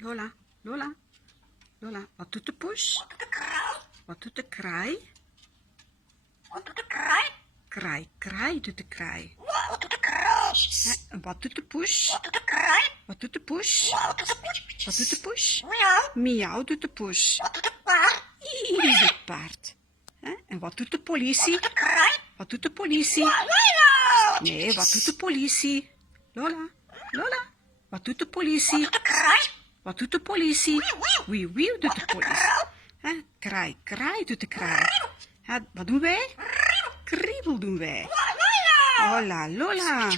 Lola, Lola, Lola, wat doet de poes? Wat doet de kraai? Wat doet de kraai? Wat doet de kraai? Kraai, kraai doet de kraai. Wat doet de kraai? En wat doet de poes? Wat doet de kraai? Wat doet de poes? Wat doet de poes? Wat doet de poes? Miauw. Miauw doet de poes. Wat doet de paard? Doet het paard. En wat doet de politie? Wat doet de kraai? Wat doet de politie? Miauw. Nee, wat doet de politie? Lola, Lola, wat doet de politie? Wat doet de kraai? Wat doet de politie? Wieuw. Wie, wie doet de politie? Kraai, kraai doet de kraai. Wat doen wij? Kriebel doen wij. Hola, Lola. Wat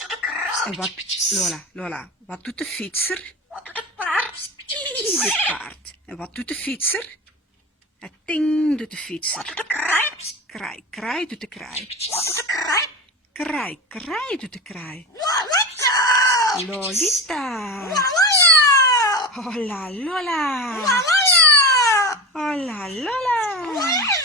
doet de kraai? En wat, Lola, Lola, wat doet de fietser? Wat doet de paard? Het paard. En wat doet de fietser? Het ting doet de fietser. Wat doet de kraai? Kraai, kraai doet de kraai. Wat doet de kraai? Kraai, kraai doet de kraai. Lolita. Lolita. Lola. Hola, Lola. Lola. Hola, Lola. Lola.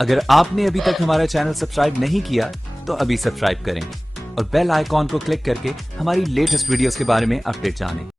अगर आपने अभी तक हमारा channel subscribe नहीं किया तो अभी सब्सक्राइब करें और बेल आइकॉन को क्लिक करके हमारी लेटेस्ट वीडियोस के बारे में अपडेट जानें।